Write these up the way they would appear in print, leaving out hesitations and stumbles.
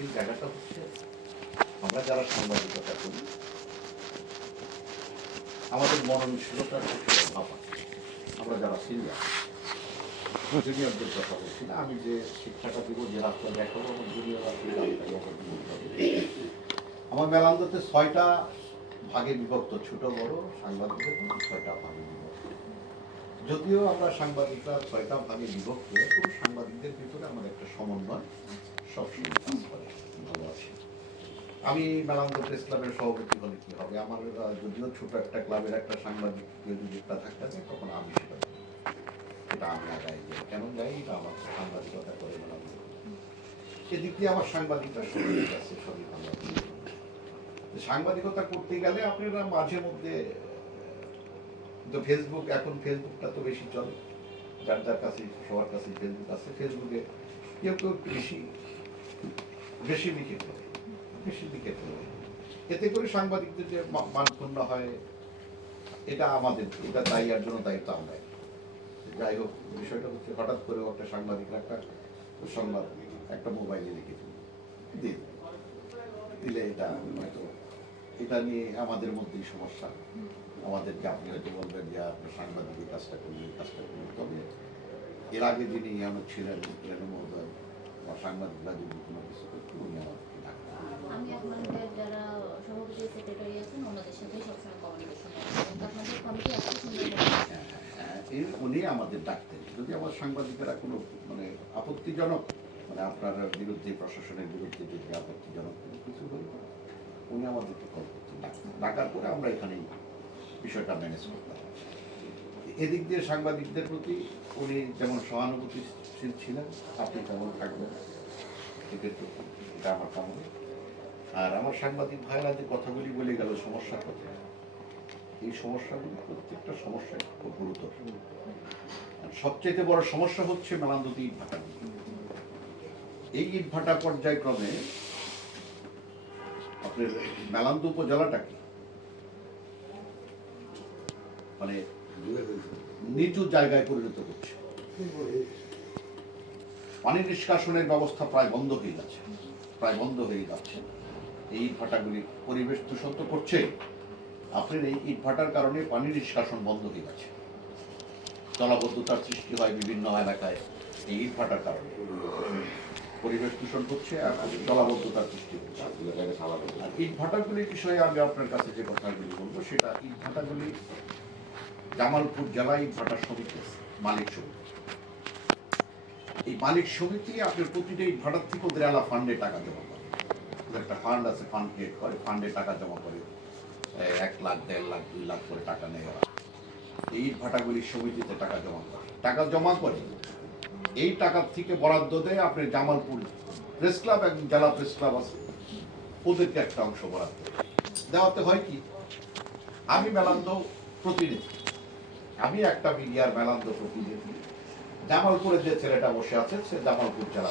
সেই জায়গাটা হচ্ছে আমরা যারা সাংবাদিকতা করি আমাদের মননশীলতার কিছু অভাব আছে। আমরা যারা জুনিয়রদের কথা বলছি না, আমি যে শিক্ষাটা দিব যে রাস্তা দেখাবো আমার জুনিয়র আমার মেলান্দতে 6টা ভাগে বিভক্ত, ছোট বড় সাংবাদিকদের 6টা ভাগে বিভক্ত। যদিও আমরা সাংবাদিকরা 6টা ভাগে বিভক্ত, পুরো সাংবাদিকদের ভিতরে আমাদের একটা সমন্বয় সবসময় কাজ করে, ভালো আছে। আমি মেলান্দ প্রেস ক্লাবের সভাপতি হলে কি হবে, আমার যদিও ছোট একটা ক্লাবের একটা সাংবাদিক যদি একটা ধাক্কা দেয় তখন আমি সেটা আমি আগাই যাই, কেন যাই, এটা আমার সাংবাদিকতা করে মেলান্দ। সেদিক দিয়ে আমার সাংবাদিকরা সবাই আছে, সবই ভালো আছে। সাংবাদিকতা করতে গেলে আপনারা মাঝে মধ্যে ফেসবুক, এখন ফেসবুকটা তো বেশি চলে, যার যার কাছে সবার কাছে ফেসবুক আছে, ফেসবুকে কেউ কেউ বেশি লিখে ফেলে, এতে করে সাংবাদিকদের যে মানক্ষুণ্ণ হয়, এটা আমাদের, এটা দায়ী আর জন্য দায়িত্ব আমরা। যাই হোক, বিষয়টা হচ্ছে হঠাৎ করে একটা সাংবাদিকরা একটা সংবাদ একটা মোবাইলে লিখে দিলে এটা হয়তো এটা নিয়ে আমাদের মধ্যেই সমস্যা। আমাদেরকে আপনি হয়তো বলবেন যে আপনার সাংবাদিকের কাজটা করলেন, তবে এর আগে যিনি আমার ছিলেন মহোদয় বা সাংবাদিকরা যদি কোনো কিছু করতে উনি আমাদেরকে ডাকতেন। আমি আপনাদের যারা সভাপতি সেক্রেটারি আছেন ওনাদের সাথে সবসময় কমিউনিকেশন আপনাদের কমিটি আছে উনি আমাদের ডাকতেন। যদি আমার সাংবাদিকেরা কোনো মানে আপত্তিজনক, মানে আপনার বিরুদ্ধে, প্রশাসনের বিরুদ্ধে যদি আপত্তিজনক কোনো কিছু হল, উনি আমাদেরকে কল করতেন, ডাকার পরে আমরা এখানেই বিষয়টা ম্যানেজ করতাম। এদিক দিয়ে সাংবাদিকদের প্রতি উনি যেমন সহানুভূতিশীল ছিলেন, আপনি তেমন থাকবেন, এটা আমার কামনা। আর আমার সাংবাদিক ভাইরা যে কথাগুলি বলে গেল সমস্যার কথা, এই সমস্যাগুলি প্রত্যেকটা সমস্যায় খুব গুরুতর। সবচেয়ে বড় সমস্যা হচ্ছে মেলান্দতে ইট ভাটা। এই ইট ভাটা পর্যায়ক্রমে আপনার মেলান্দ উপজেলাটাকে মানে নিচু জায়গায় পরিণত করছে। পানি নিষ্কাশনের ব্যবস্থা প্রায় বন্ধ হয়ে যাচ্ছে। এই ইট ভাটাগুলি পরিবেশ দূষণ তো করছে, আপনার এই ইট ভাটার কারণে পানি নিষ্কাশন বন্ধ হয়ে যাচ্ছে, জলাবদ্ধতার সৃষ্টি হয় বিভিন্ন এলাকায়। এই ইট ভাটার কারণে পরিবেশ দূষণ হচ্ছে আর জলাবদ্ধতার সৃষ্টি হচ্ছে। আর ইট ভাটাগুলির বিষয়ে আমি আপনার কাছে যে কথাগুলি বলবো, সেটা ইট ভাটাগুলি জামালপুর জেলা ইট ভাটা সমিতি মালিক সমিতি। এই মালিক সমিতি আপনার প্রতিটা ইট ভাটার থেকে ওদের এলা ফান্ডে টাকা জমা করে, ওদের একটা ফান্ড আছে, ফান্ড ক্রিয়েট করে, ফান্ডে টাকা জমা করে 1 লাখ 1.5 লাখ 2 লাখ করে টাকা নেয় ওরা। এই ইট ভাটাগুলির সমিতিতে টাকা জমা করে এই টাকার থেকে বরাদ্দ দেয় আপনার জামালপুর প্রেস ক্লাব এবং জেলা প্রেস ক্লাব আছে, ওদেরকে একটা অংশ বরাদ্দ দেওয়াতে হয় কি, আমি মেলান্দ প্রতিনিধি, আমি একটা মিডিয়ার মেলান্দ প্রতিনিধি, জামালপুরে যে ছেলেটা বসে আছে সে জামালপুর জেলা।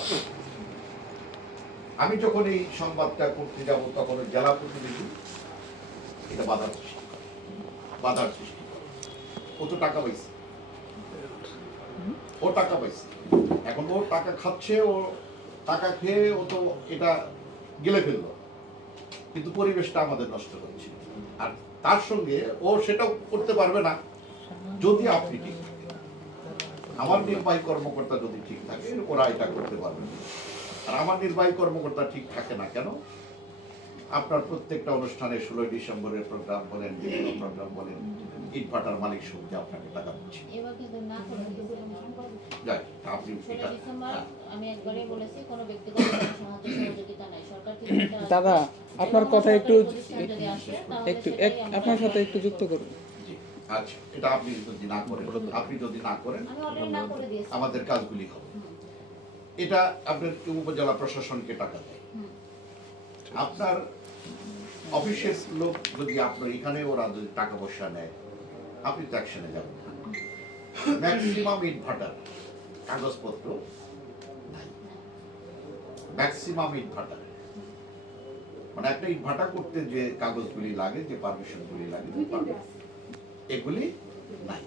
আমি যখন এই সংবাদটা করতে যাব তখন জেলা প্রতিনিধি এটা বাধার সৃষ্টি ও তো টাকা পাইছে, এখন ও টাকা খাচ্ছে, ও টাকা খেয়ে ও তো এটা গেলে ফেললো, কিন্তু পরিবেশটা আমাদের নষ্ট হচ্ছে। আর তার সঙ্গে ও সেটাও করতে পারবে না যদি আপনি ঠিক থাকেন। আমার নির্বাহী কর্মকর্তা যদি ঠিক থাকে ওরা এটা করতে পারবে না। আর আমার নির্বাহী কর্মকর্তা ঠিক থাকে না কেন, আপনার প্রত্যেকটা অনুষ্ঠানে 16 ডিসেম্বরের প্রোগ্রাম বলেন, বিভিন্ন প্রোগ্রাম বলেন, ইট ভাটার মালিক সমিতি আপনাকে টাকা দিচ্ছে। দাদা, আপনার কথা একটু আপনার সাথে একটু যুক্ত করুন। আচ্ছা, এটা আপনি যদি না করেন আমাদের কাজগুলি হবে। এটা আপনার উপজেলা প্রশাসনকে টাকা দেয়, আপনার অফিসের লোক যদি আপনার এখানে ওরা যদি টাকা পয়সা নেয়, আপনি তো অ্যাকশনে যাবেন। ম্যাক্সিমাম ইট ভাটার কাগজপত্র নাই, ম্যাক্সিমাম ইট ভাটার মানে একটা ইট ভাটা করতে যে কাগজগুলি লাগে, যে পারমিশনগুলি লাগে, এগুলি নাই,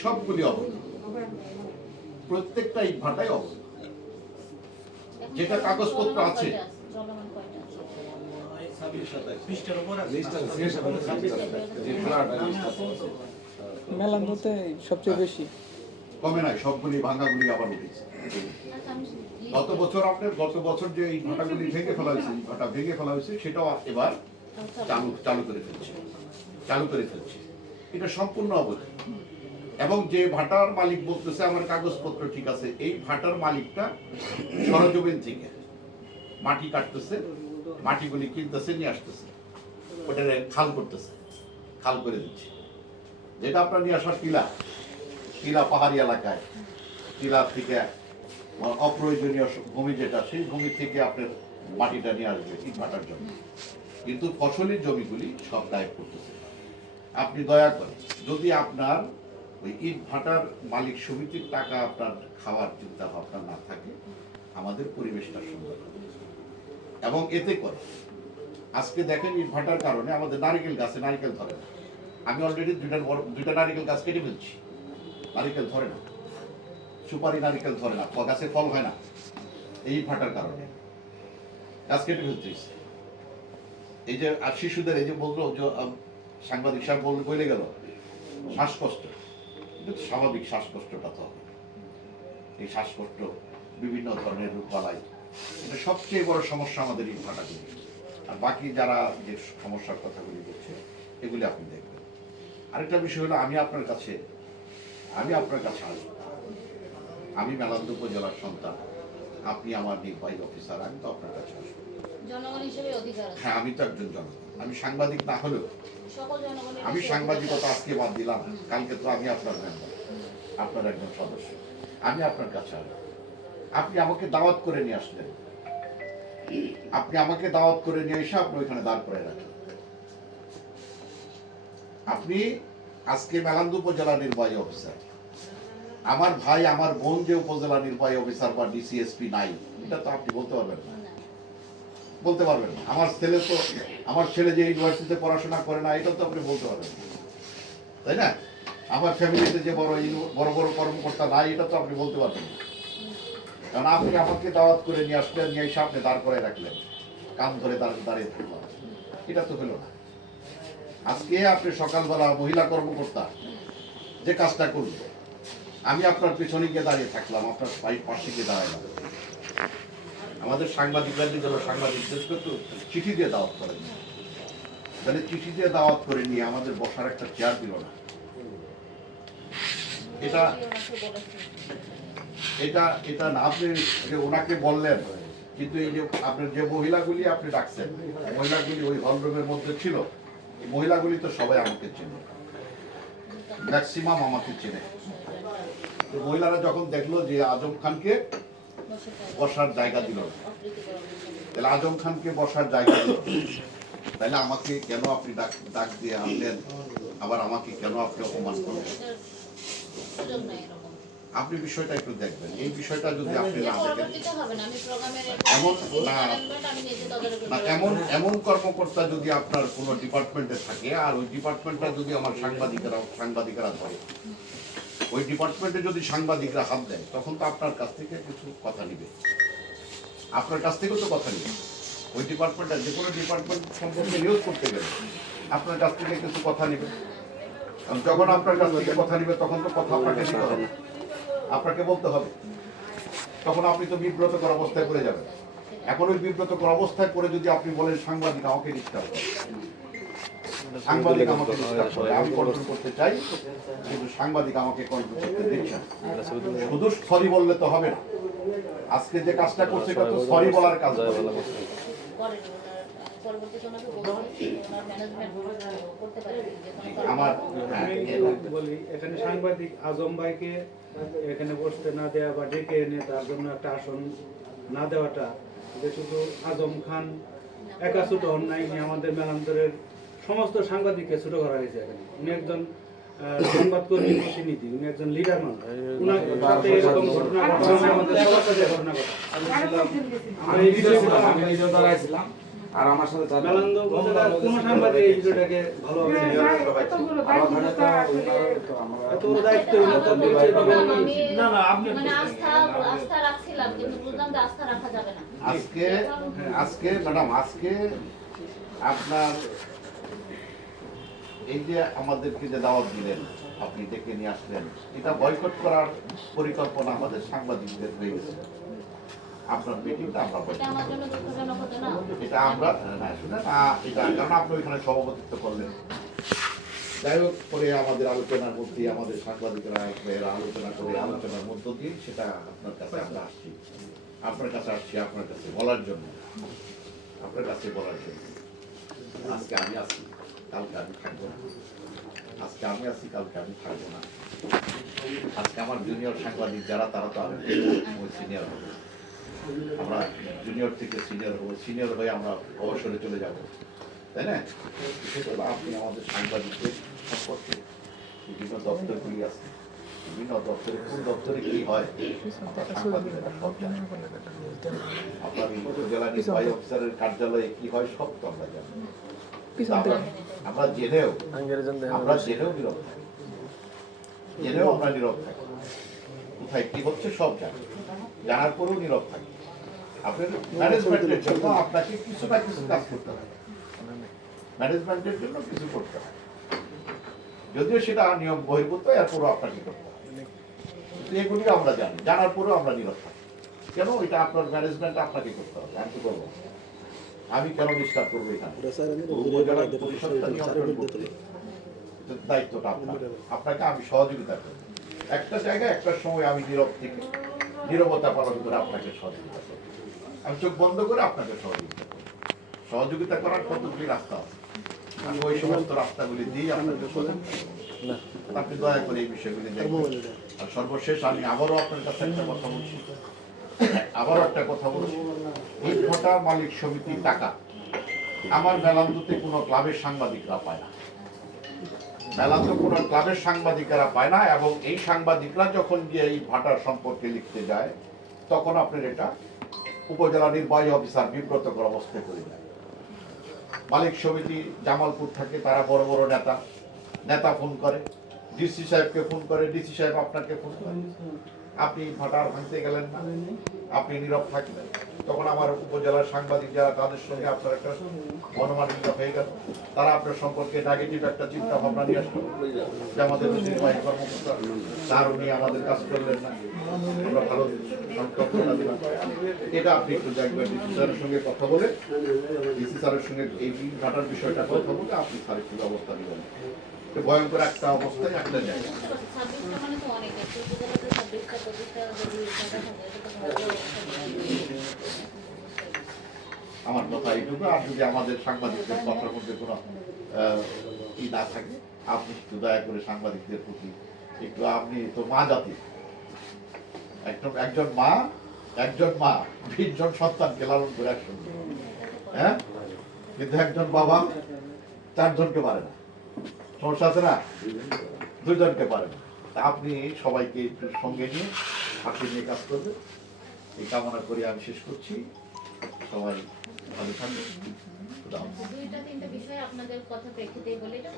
সবগুলি অবৈধ, প্রত্যেকটা ইট ভাটাই অবৈধ। যেটা কাগজপত্র আছে চলমান কয়টা আছে? মেলান্দতে সবচেয়ে বেশি। কমে নাই, সবগুলি ভাঙাগুলি আবার উঠেছে। আচ্ছা, আমি গত বছর যে এই ভাটাগুলি ভেঙে ফেলা হয়েছে, ভাটা ভেঙে ফেলা হয়েছে, সেটাও এবার চালু করে ফেলছে। এটা সম্পূর্ণ অবৈধ। এবং যে ভাটার মালিক বলতেছে আমার কাগজপত্র ঠিক আছে, এই ভাটার মালিকটা সরজমিন থেকে মাটি কাটতেছে, মাটিগুলি কিনতেছে, নিয়ে আসতেছে, ওটা খাল করতেছে, খাল করে দিচ্ছে। যেটা আপনার নিয়ে আসার টিলা পাহাড়ি এলাকায়, টিলার থেকে অপ্রয়োজনীয় ভূমি যেটা, সেই ভূমি থেকে আপনার মাটিটা নিয়ে আসবে ইট ভাটার জন্য। কিন্তু ফসলি জমিগুলি সব গায়েব করতেছে। আপনি দয়া করে, যদি আপনার ওই ইট ভাটার মালিক সমিতির টাকা আপনার খাওয়ার চিন্তা ভাবনা না থাকে, আমাদের পরিবেশটা সুন্দর হবে। এবং এতে করে আজকে দেখেন ইট ভাটার কারণে আমাদের নারিকেল গাছে নারিকেল ধরে না। আমি অলরেডি দুইটা নারিকেল গাছ কেটে ফেলছি, নারিকেল ধরে না, সুপারি নারিকেল ধরে না, গাছে ফল হয় না, এই ভাটার কারণে গাছ কেটে ফেলতে হয়েছে। এই যে আর শিশুদের, এই যে বললো যে সাংবাদিক সাহেব বলে গেল শ্বাসকষ্ট, কিন্তু স্বাভাবিক শ্বাসকষ্টটা তো হবে। এই শ্বাসকষ্ট, বিভিন্ন ধরনের রোগবালাই, এটা সবচেয়ে বড় সমস্যা আমাদের এই ভাটাগুলি। আর বাকি যারা যে সমস্যার কথাগুলি বলছে, এগুলি আপনি দেখবেন। আরেকটা বিষয় হলো, আমি আপনার কাছে আসবো। আমি মেলান্দু উপজেলার সন্তান, আপনি আমার নির্বাহী অফিসার, আমি তো আপনার কাছে আসবো। জনগণ হিসেবে অধিকার আছে। হ্যাঁ, আমি তো একজন জনগণ, আমি সাংবাদিক না হলেও, সকল জনগণের আমি বেশি সাংবাদিকতা অধিকার আজকে বাদ দিলাম, কালকে তো আমি আপনার মেম্বার, আপনার একজন সদস্য। আমি আপনার কাছে আসবো। আপনি আমাকে দাওয়াত করে নিয়ে আসলেন, আপনি আমাকে দাওয়াত করে নিয়ে এসে আপনি ওইখানে দাঁড় করে রাখলেন। আপনি আজকে মেলান্দু উপজেলা নির্বাহী অফিসার, আমার ভাই আমার বোন যে উপজেলা নির্বাহী অফিসার বা ডিসিএসপি নাই, এটা তো আপনি বলতে পারবেন না। আমার ছেলে যে ইউনিভার্সিটিতে পড়াশোনা করে না, এটা তো আপনি বলতে পারবেন না, তাই না? আমার ফ্যামিলিতে যে বড় বড় কর্মকর্তা নাই, এটা তো আপনি বলতে পারবেন না। কারণ আপনি আমাকে দাওয়াত করে নিয়ে আসলেন, নিয়ে এসে আপনি দাঁড় করে রাখলেন, কান ধরে দাঁড়িয়ে থাকলাম, এটা তো হলো না। আজকে আপনি সকালবেলা মহিলা কর্মকর্তা যে কাজটা করল, আমি আপনার পেছনে গিয়ে দাঁড়িয়ে থাকলাম, আপনার পাশে গিয়ে দাঁড়ালাম। আমাদের সাংবাদিকরা যে সাংবাদিকদেরকে তো চিঠি দিয়ে দাওয়াত করেন, তাহলে চিঠি দিয়ে দাওয়াত করে নিয়ে আমাদের বসার একটা চেয়ার দিল না। এটা না, আপনি যে ওনাকে বললেন, কিন্তু এই যে আপনার যে মহিলাগুলি আপনি ডাকছেন, মহিলাগুলি ওই হলরুমের মধ্যে ছিল, এই মহিলাগুলি তো সবাই আমাকে চেনে, ম্যাক্সিমাম আমাকে চেনে। তো মহিলারা যখন দেখলো যে আজম খানকে বসার জায়গা দিল না, তাহলে আজম খানকে বসার জায়গা দিল, তাহলে আমাকে কেন আপনি ডাক দিয়ে আনলেন, আবার আমাকে কেন আপনি অপমান করলেন? আপনি বিষয়টা একটু দেখবেন। এই বিষয়টা যদি আপনি না দেখেন, এমন কর্মকর্তা যদি আপনার কোনো ডিপার্টমেন্টে থাকে, আর ওই ডিপার্টমেন্টটা যদি আমার সাংবাদিকেরা ধরে, ওই ডিপার্টমেন্টে যদি সাংবাদিকরা হাত দেয়, তখন তো আপনার কাছ থেকে কিছু কথা নিবে, আপনার কাছ থেকেও তো কথা নিবে। ওই ডিপার্টমেন্টটা, যে কোনো ডিপার্টমেন্ট সম্পর্কে নিউজ করতে গেলে আপনার কাছ থেকে কিছু কথা নিবে। যখন আপনার কাছ থেকে কথা নিবে, তখন তো কথা আপনাকে দিতে হবে, আপনাকে বলতে হবে। তখন আপনি তো বিব্রতকর অবস্থায় পড়ে যাবেন। এখন ওই বিব্রতকর অবস্থায় পড়ে যদি আপনি বলেন সাংবাদিক আমাকে ডিস্টার্ব করে, সাংবাদিক আমাকে ডিস্টার্ব করে, আমি কন্ট্রোল করতে চাই, কিন্তু সাংবাদিক আমাকে কন্ট্রোল করতে দিচ্ছে না। শুধু সরি বললে তো হবে না। আজকে যে কাজটা করছে, এটা তো সরি বলার কাজ। বলি, এখানে সাংবাদিক আজম ভাইকে এখানে বসতে না দেওয়া বা ডেকে এনে তার জন্য একটা আসন না দেওয়াটা, যে শুধু আজম খান একা ছোট হন নাই, আমাদের মেলান্তরের সমস্ত সাংবাদিককে ছোট করা হয়েছে। এখানে উনি একজন সংবাদকর্মী প্রতিনিধি, উনি একজন লিডার মানুষ। উনার সাথে এরকম ঘটনা ঘটনা আমাদের সবার সাথে ঘটনা ঘটা। আমরা এই বিষয়ে আর আমার সাথে চার মেলান্দহ উপজেলার কোনো সাংবাদিক এই বিষয়টাকে ভালোভাবে নেয় না। এত বড় দায়িত্বহীনতা পরিচয় দিবেন। না না আপনি মানে আস্থা রাখছিলাম, কিন্তু বুঝলাম যে আস্থা রাখা যাবে না। আজকে ম্যাডাম আজকে আপনার এই যে আমাদেরকে যে দাওয়াত দিলেন, আপনি ডেকে নিয়ে আসলেন, এটা বয়কট করার পরিকল্পনা আমাদের সাংবাদিকদের হয়ে গেছে। আপনার মিটিংটা আমরা এটা আমার জন্য দুঃখজনক হতো না। এটা আমরা না শুনে না, এটা কারণ আপনি ওইখানে সভাপতিত্ব করলেন। যাই হোক, পরে আমাদের আলোচনার মধ্যে আমাদের সাংবাদিকরা এরা আলোচনা করে আলোচনার মধ্য দিয়ে সেটা আপনার কাছে আমরা আসছি, আপনার কাছে বলার জন্য, আপনার কাছে বলার জন্য। আজকে আমি আসি, কালকে আমি থাকবো না। আজকে আমি আসি, কালকে আমি থাকবো না। আজকে আমার জুনিয়র সাংবাদিক যারা, তারা তো আমি সিনিয়র হবে, আমরা জুনিয়র থেকে সিনিয়র হবো, সিনিয়র হয়ে আমরা অবসরে চলে যাব, তাই না? সেটা আপনি আমাদের সাংবাদিকদের সম্পর্কে বিভিন্ন দপ্তরগুলি আছে, বিভিন্ন দপ্তরে কোন দপ্তরে কি হয় সাংবাদিকরা সব জানে। আপনার উপজেলা নির্বাহী অফিসারের কার্যালয়ে কি হয় সব তো আমরা জানি। আমরা জেনেও নীরব থাকি, জেনেও আমরা নীরব থাকি। কোথায় কি হচ্ছে সব জানি, জানার পরেও নীরব থাকি। আপনার ম্যানেজমেন্টের জন্য আপনাকে কিছু না কিছু কাজ করতে হবে, ম্যানেজমেন্টের জন্য কিছু করতে হবে, যদিও সেটা নিয়ম বহির্ভূত, এরপরও আপনাকে করতে হবে। কিন্তু এগুলি আমরা জানি, জানার পরেও আমরা নীরব থাকি। কেন? এটা আপনার ম্যানেজমেন্ট আপনাকে করতে হবে, আমি তো করবো। আমি কেন ডিস্টার্ব করবো? এখানে উপজেলার পরিষদটা নিয়ন্ত্রণ করতে দায়িত্বটা আপনার, আপনাকে আমি সহযোগিতা করবো। একটা জায়গায় একটা সময় আমি নীরব থেকে নীরবতা পালন করে আপনাকে সহযোগিতা করবো। আমি চোখ বন্ধ করে আপনাকে সহযোগিতা করবো। সহযোগিতা করার কতগুলি রাস্তা আছে, আমি ওই সমস্ত রাস্তাগুলি দিয়ে আপনাকে আপনি দয়া করে এই বিষয়গুলি দেখবেন। আর সর্বশেষ আমি আবারও আপনার কাছে একটা কথা বলছি, এই ভোটা মালিক সমিতির টাকা আমার মেলান্দুতে কোনো ক্লাবের সাংবাদিকরা পায় না, মেলান্দু কোনো ক্লাবের সাংবাদিকেরা পায় না। এবং এই সাংবাদিকরা যখন গিয়ে এই ভাটার সম্পর্কে লিখতে যায়, তখন আপনার এটা উপজেলা নির্বাহী অফিসার বিব্রতকর অবস্থায় করে দেয়। মালিক সমিতি জামালপুর থাকে, তারা বড় বড় নেতা ফোন করে, ডিসি সাহেবকে ফোন করে, ডিসি সাহেব আপনাকে ফোন করে, আপনি ভাটার ভাঙতে গেলেন না, আপনি নীরব থাকলেন। তখন আমার উপজেলার সাংবাদিক যারা, তাদের সঙ্গে আপনার একটা মনোমালিন্য হয়ে গেল, তারা আপনার সম্পর্কে নেগেটিভ একটা চিন্তা ভাবনা নিয়ে আসলো যে আমাদের নির্বাহী কর্মকর্তা তার উনি আমাদের কাজ করলেন না, আমরা ভালো সংকল্পনা দিলাম। এটা আপনি একটু দেখবেন, ডিসি স্যারের সঙ্গে কথা বলে, ডিসি স্যারের সঙ্গে এই ভাটার বিষয়টা কথা বলে আপনি স্যার একটু ব্যবস্থা নেবেন। ভয়ঙ্কর একটা অবস্থায় একটা জায়গা। 26টা মানে তো অনেক, একটা উপজেলাতে 26টা 25টা যদি জায়গা থাকে, এটা তো ভালো অবস্থা। আমার কথা এইটুকু। আর যদি আমাদের সাংবাদিকদের কথার মধ্যে কোনো ই না থাকে, আপনি একটু দয়া করে সাংবাদিকদের প্রতি একটু, আপনি তো মা জাতি, একজন মা 20 জন সন্তানকে লালন করে একসঙ্গে, হ্যাঁ, কিন্তু একজন বাবা 4 জনকে পারে না, সমস্যা আছে না, 2 জনকে পারে না। তা আপনি সবাইকে একটু সঙ্গে নিয়ে হাতে নিয়ে কাজ করবেন, এই কামনা করি আমি শেষ করছি। সবাই ভালো থাকবেন। 2টা 3টা বিষয় আপনাদের কথা প্রেক্ষিতেই বলে এটা